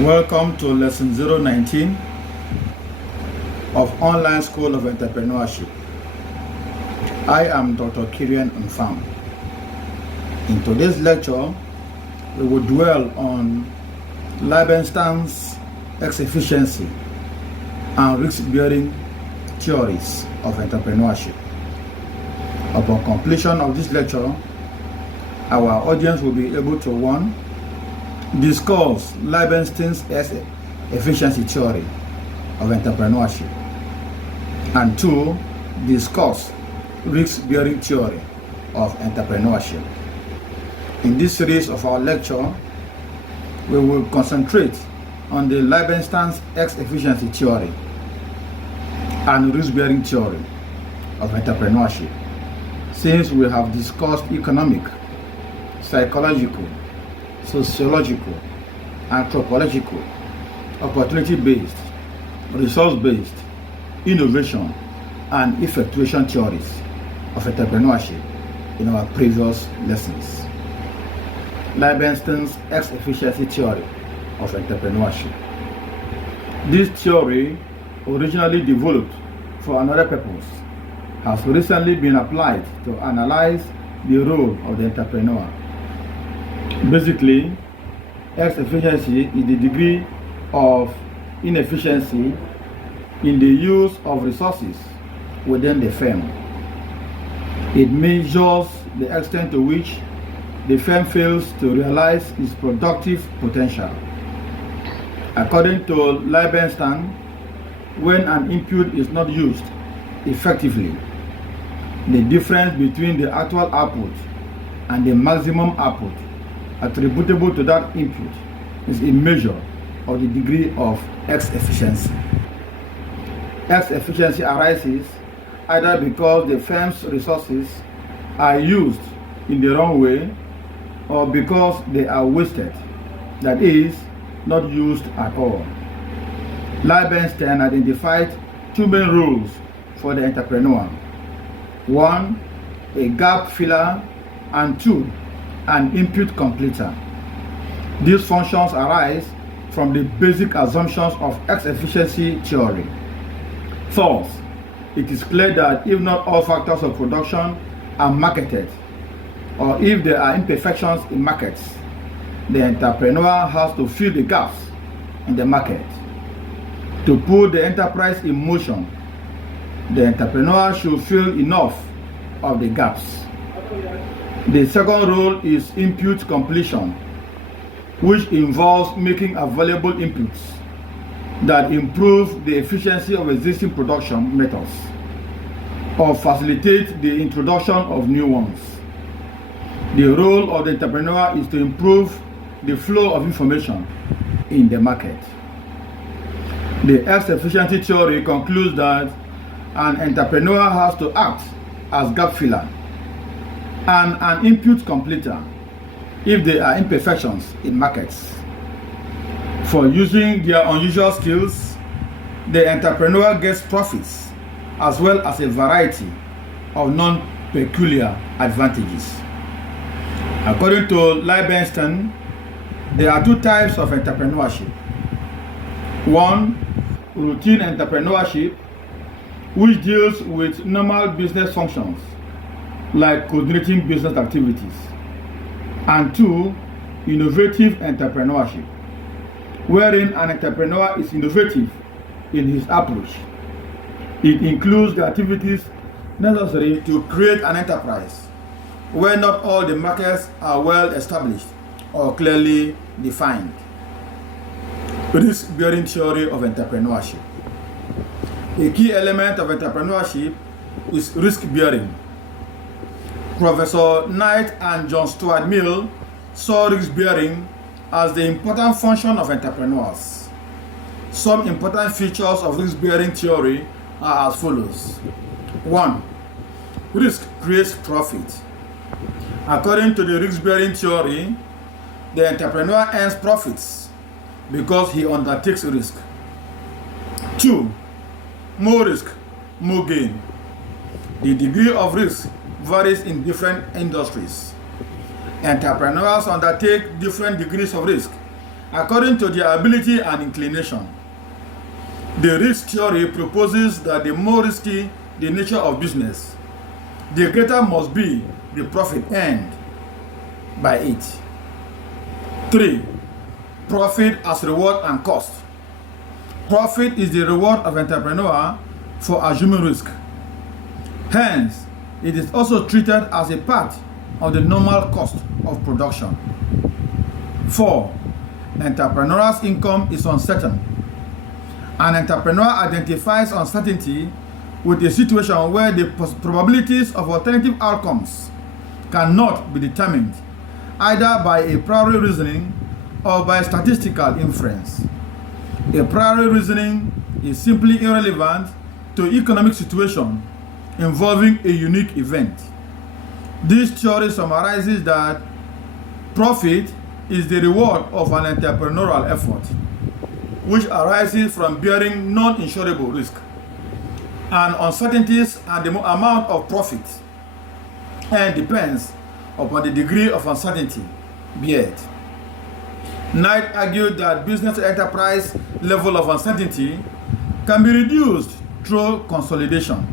Welcome to lesson 019 of Online School of Entrepreneurship. I am Dr. Kirian Mfam. In today's lecture, we will dwell on Leibenstein's X-efficiency and risk-bearing theories of entrepreneurship. Upon completion of this lecture, our audience will be able to 1. Discuss Leibenstein's efficiency theory of entrepreneurship, and 2. Discuss risk-bearing theory of entrepreneurship. In this series of our lecture, we will concentrate on the Leibenstein's X-efficiency theory and risk-bearing theory of entrepreneurship, since we have discussed economic, psychological, sociological, anthropological, opportunity-based, resource-based, innovation, and effectuation theories of entrepreneurship in our previous lessons. Leibenstein's X-efficiency theory of entrepreneurship. This theory, originally developed for another purpose, has recently been applied to analyze the role of the entrepreneur. Basically, X-efficiency is the degree of inefficiency in the use of resources within the firm. It measures the extent to which the firm fails to realize its productive potential. According to Leibenstein, when an input is not used effectively, the difference between the actual output and the maximum output attributable to that input is a measure of the degree of X-efficiency. X-efficiency arises either because the firm's resources are used in the wrong way or because they are wasted, that is, not used at all. Leibenstein identified 2 main roles for the entrepreneur. 1, a gap filler, and 2, an input completer. These functions arise from the basic assumptions of X-efficiency theory. Thus, it is clear that if not all factors of production are marketed, or if there are imperfections in markets, the entrepreneur has to fill the gaps in the market. To put the enterprise in motion, the entrepreneur should fill enough of the gaps. The second role is input completion, which involves making available inputs that improve the efficiency of existing production methods or facilitate the introduction of new ones. The role of the entrepreneur is to improve the flow of information in the market. The X-efficiency theory concludes that an entrepreneur has to act as gap filler and an input completer if there are imperfections in markets. For using their unusual skills, the entrepreneur gets profits as well as a variety of non-peculiar advantages. According to Leibenstein, there are 2 types of entrepreneurship. 1, routine entrepreneurship, which deals with normal business functions like coordinating business activities. And 2, innovative entrepreneurship, wherein an entrepreneur is innovative in his approach. It includes the activities necessary to create an enterprise where not all the markets are well established or clearly defined. Risk-bearing theory of entrepreneurship. A key element of entrepreneurship is risk-bearing. Professor Knight and John Stuart Mill saw risk-bearing as the important function of entrepreneurs. Some important features of risk-bearing theory are as follows. 1, risk creates profit. According to the risk-bearing theory, the entrepreneur earns profits because he undertakes risk. 2, more risk, more gain. The degree of risk varies in different industries. Entrepreneurs undertake different degrees of risk according to their ability and inclination. The risk theory proposes that the more risky the nature of business, the greater must be the profit earned by it. 3. Profit as reward and cost. Profit is the reward of entrepreneur for assuming risk. Hence, it is also treated as a part of the normal cost of production. 4. Entrepreneur's income is uncertain. An entrepreneur identifies uncertainty with a situation where the probabilities of alternative outcomes cannot be determined either by a priori reasoning or by statistical inference. A priori reasoning is simply irrelevant to economic situation involving a unique event. This theory summarizes that profit is the reward of an entrepreneurial effort, which arises from bearing non-insurable risk, and uncertainties and the amount of profit and depends upon the degree of uncertainty beared. Knight argued that business enterprise level of uncertainty can be reduced through consolidation.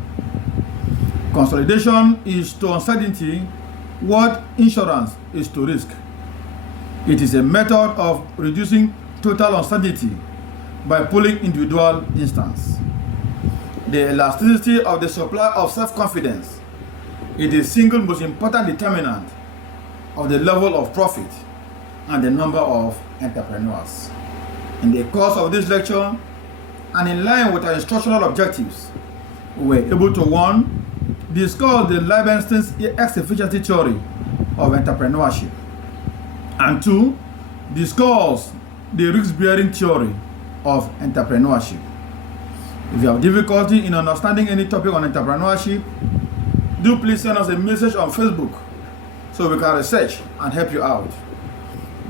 Consolidation is to uncertainty what insurance is to risk. It is a method of reducing total uncertainty by pulling individual instance. The elasticity of the supply of self-confidence is the single most important determinant of the level of profit and the number of entrepreneurs. In the course of this lecture, and in line with our instructional objectives, we were able to 1. Discuss the Leibenstein's efficiency theory of entrepreneurship, and 2. Discuss the risk-bearing theory of entrepreneurship. If you have difficulty in understanding any topic on entrepreneurship, do please send us a message on Facebook so we can research and help you out.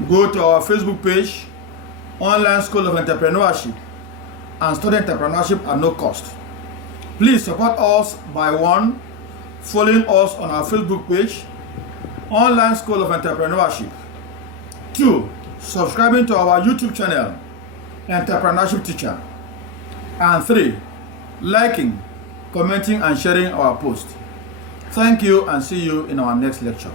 Go to our Facebook page, Online School of Entrepreneurship, and study entrepreneurship at no cost. Please support us by 1. Following us on our Facebook page, Online School of Entrepreneurship. 2. Subscribing to our YouTube channel, Entrepreneurship Teacher. And 3. Liking, commenting, and sharing our post. Thank you, and see you in our next lecture.